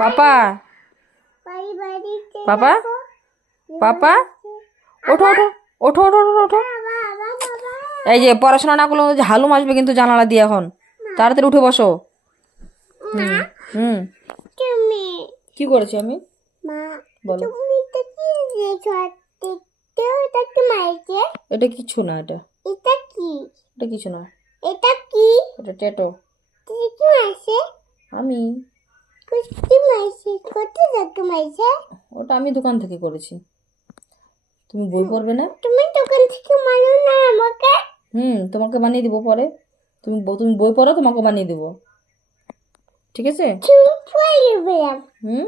পাপা? পাপা? পাপা? ওঠো ওঠো ওঠো ওঠো ওঠো এই যে পড়াশোনা না করলে যে হালুম আসবে কিন্তু জানালা দিয়ে এখন। তাড়াতাড়ি উঠে বসো। হুম কি করেছি আমি? মা বলো। এটা কিছু না এটা। এটা কি? এটা কিছু না। এটা কি? এটা টেটো। কি মাইছে আমি। ওটা আমি দোকান থেকে করেছি। তুমি বই পড়বে না। তুমি দোকান থেকে মানো না আমাকে? হুম তোমাকে বানিয়ে দিব পরে। তুমি তুমি বই পড়ো তোমাকে বানিয়ে দিব। ঠিক আছে? হুম?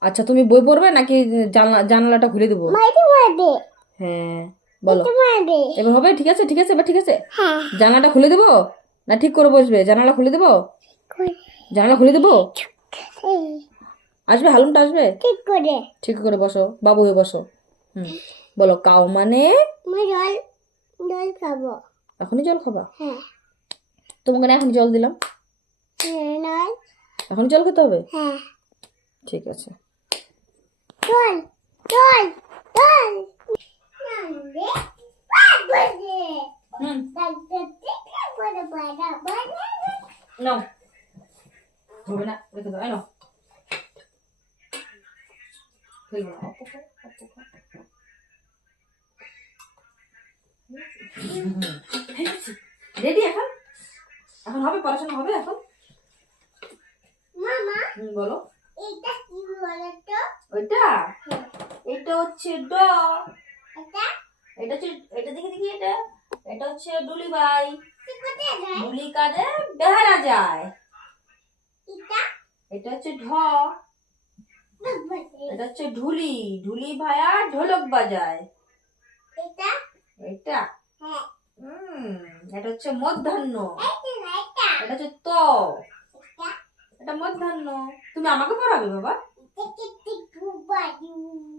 আচ্ছা তুমি বই পড়বে নাকি জানলা জানলাটা খুলে দেবো? হ্যাঁ বলো। এবার হবে? ঠিক আছে ঠিক আছে এবার ঠিক আছে। হ্যাঁ। জানলাটা খুলে দেবো? না ঠিক করে বসবে? জানালা খুলে দেবো? জানালা খুলে দেবো? আসবে হালুমটা আসবে? ঠিক করে। ঠিক করে বসো বাবু হয়ে বসো। হুম বলো কাউ মানে? জল জল খাব। এখনই জল খাবা? হ্যাঁ। তোমাকে না এখন জল দিলাম। হ্যাঁ, এখন জল খেতে হবে? হ্যাঁ। ঠিক আছে। জল জল জল। হুম। নাও। হবে না রেখে দাও এই নাও ফেলব না খাও। রেডি এখন এখন হবে পড়াশোনা হবে এখন মামা বলো এটা কি বলো তো ওইটা এটা হচ্ছে ড এটা এটা হচ্ছে এটা দেখে দেখি এটা এটা হচ্ছে ডুলি ভাই কি কোথায় যায় ডুলি কাজে বেহারা যায় এটা হচ্ছে ঢ। এটা হচ্ছে ঢুলি। ঢুলি ভাইয়া ঢোলক বাজায়। এটা? এটা? হ্যাঁ। হুম এটা হচ্ছে মধ্যাহ্ন। এটা? হচ্ছে ত। এটা? মধ্যাহ্ন। তুমি আমাকে পড়াবে বাবা?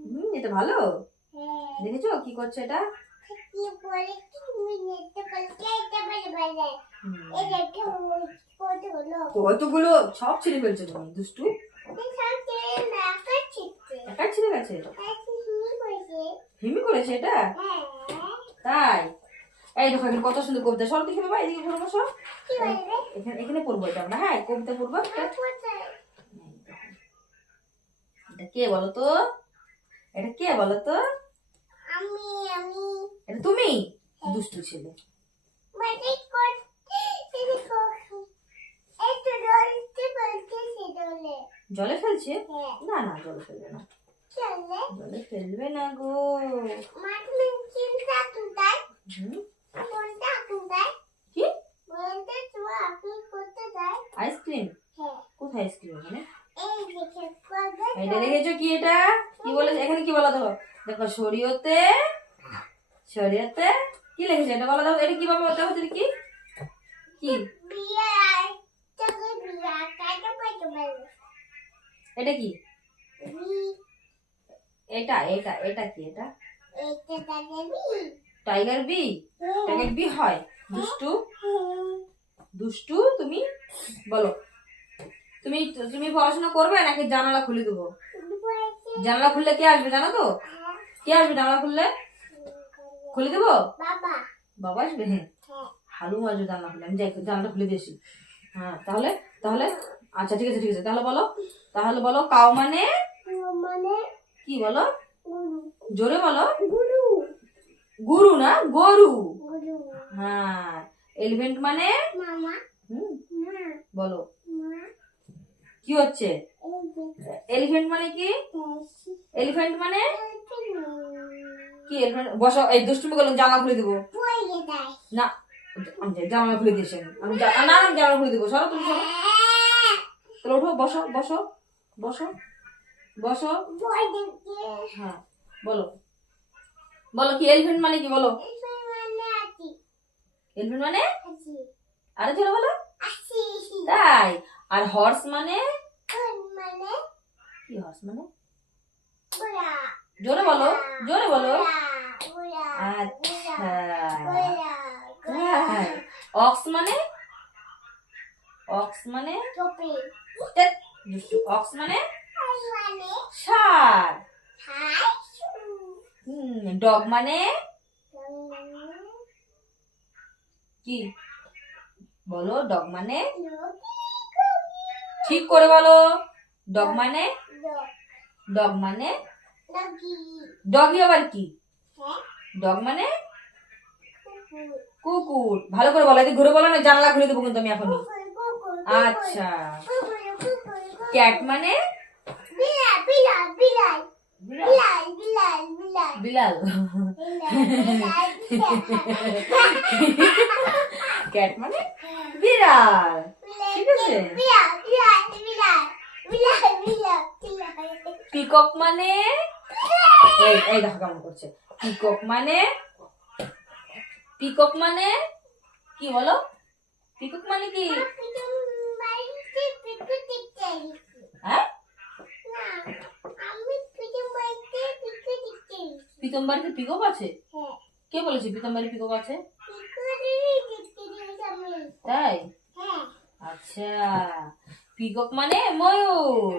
হুম এটা ভালো? হ্যাঁ। দেখেছ কি করছে এটা? কতগুলো সব ছিঁড়ে ফেলছে তুমি দুষ্টু? একা ছিঁড়ে গেছে? হিমি করেছে এটা? হ্যাঁ তাই? এই দেখো এখানে কত সুন্দর কবিতা। সব দেখে বাবা এদিকে ঘুরে বসো। এখানে এখানে পড়ব এটা আমরা। হ্যাঁ কবিতা পড়ব এটা কে বলো তো? এটা কে বলো তো? তুমি? দুষ্টু ছেলে। জলে ফেলছে? না না জলে ফেলবে না। জলে ফেলবে না গো। আইসক্রিম? কোথায় আইসক্রিম মানে এটা দেখেছ কি এটা? কি বলে এখানে কি বলা তো দেখো শরীয়তে শরীয়তে? কি লিখেছে? এটা বলা দেখো, এটা কি বাবা এটা কি? কি? এটা কি? এটা এটা এটা কি এটা? টাইগার বি টাইগার বি হয়। দুষ্টু? দুষ্টু, তুমি? বলো। তুমি তুমি পড়াশোনা করবে নাকি জানালা খুলে দেবো? জানালা খুললে কে আসবে জানো তো? কে আসবে জানালা খুললে? খুলে দেবো? বাবা। আসবে? হ্যাঁ। হ্যাঁ। হালু আসবে জানলা খুলে আমি যাই জানলাটা খুলে দিয়েছি হ্যাঁ তাহলে তাহলে আচ্ছা ঠিক আছে ঠিক আছে। তাহলে বলো তাহলে বলো কাউ মানে? মানে কি বলো? জোরে বলো। গুরু। না গরু। হ্যাঁ এলিফেন্ট মানে? বলো। কি হচ্ছে? এলিফেন্ট মানে কি? এলিফেন্ট মানে? কি এলিফেন্ট বসো এই দুষ্টুমি করলাম জানলা খুলে দেবো। না জানলা খুলে দিয়েছি। আমি। না আমি জানলা খুলে দেবো। সরো তুমি সরো। তাহলে ওঠো বসো বসো বসো বসো। হ্যাঁ বলো। বলো কি এলিফেন্ট মানে কি বলো। মানে এলিফেন্ট মানে? আরে চলো বলো। তাই আর হর্স মানে? মানে? কি হর্স মানে? জোরে বলো জোরে বলো। আচ্ছা। অক্স মানে? অক্স মানে? অক্স মানে? সার। ডগ মানে? কি? বলো ডগ মানে? ঠিক করে বলো। ডগ মানে? ডগ মানে? ডগি আবার কি? ডগ মানে? কুকুর ভালো করে বলো ঘুরে বলো না জানলা খুলে দেবো কিন্তু আমি এখনই। আচ্ছা। ক্যাট মানে? বিলাল ক্যাট মানে? বিড়াল ঠিক আছে? পিকক মানে? এই এই দেখো কেমন করছে। পিকক মানে? পিকক মানে? কি বলো? পিকক মানে কি? হ্যাঁ? পিতম বাড়িতে পিকক আছে? কে বলেছে পিতম বাড়ি পিকক আছে? তাই? আচ্ছা। পিকক মানে ময়ূর।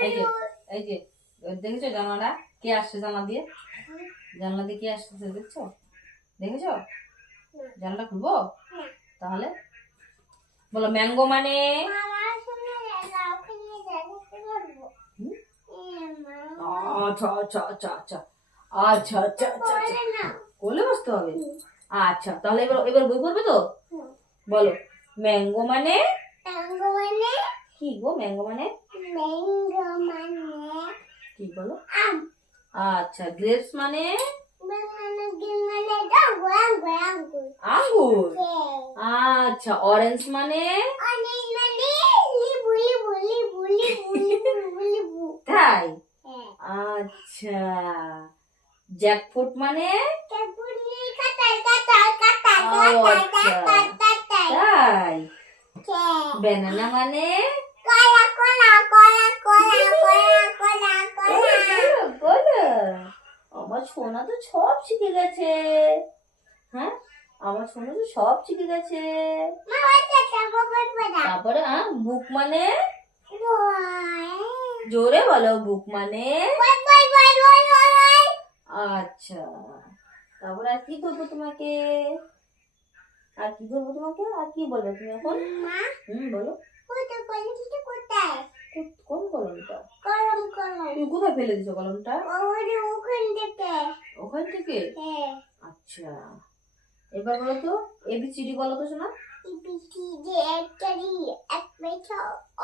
এই যে এই যে দেখেছ জানলাটা? কে আসছে জানলা দিয়ে? জানলা দিয়ে কে আসতেছে দেখছ? দেখেছ? জানলা খুলবো? তাহলে? বলো ম্যাঙ্গো মানে? আচ্ছা আচ্ছা আচ্ছা আচ্ছা। আচ্ছা আচ্ছা আচ্ছা, আচ্ছা। কোলে বসতে হবে? আচ্ছা তাহলে এবার এবার বই পড়বে তো? বলো ম্যাঙ্গো মানে? ম্যাঙ্গো মানে? কি গো ম্যাঙ্গো মানে? কি বলো? আচ্ছা গ্রেপস মানে? আঙ্গুর। আচ্ছা অরেঞ্জ মানে? তাই? আচ্ছা জ্যাকফ্রুট মানে? তাই? ব্যানানা মানে বলো আমার সোনা তো সব শিখে গেছে। হ্যাঁ? আমার সোনা তো সব শিখে গেছে। তারপরে হ্যাঁ বুক মানে? জোরে বলো বুক মানে? আচ্ছা। তারপরে আর কি করব তোমাকে? আর কি করব তোমাকে? আর কি বলবে তুমি এখন? হুম বলো। কোন কলমটা গরম গরম। তুমি কোথায় ফেলে দিছো কলমটা ওখান থেকে। ওখান থেকে? হ্যাঁ। আচ্ছা। এবার বলো তো এবিসিডি বলো তো শোনা। যে একটারি এক পেছা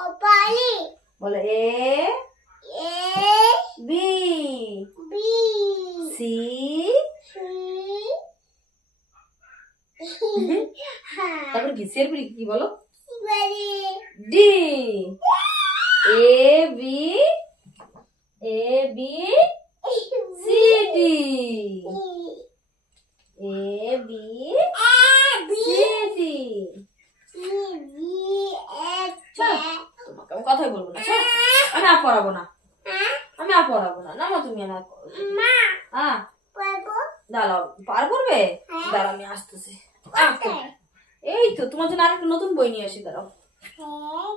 অপালি। বলো A A B B C C হ্যাঁ। তারপরে কি? সের পরে কি বলো? D A B A B C D A B C D তোমাকে আমি কথাই বলব না আমি আর পড়াবো না। আমি আর পড়াবো না। নামো তুমি আমার হ্যাঁ। দাঁড়াও পার করবে? হ্যাঁ। দাঁড়াও আমি আসতেছি। আসতে। এই তো তোমার জন্য আরেকটা নতুন বই নিয়ে আসি দাঁড়াও। হ্যাঁ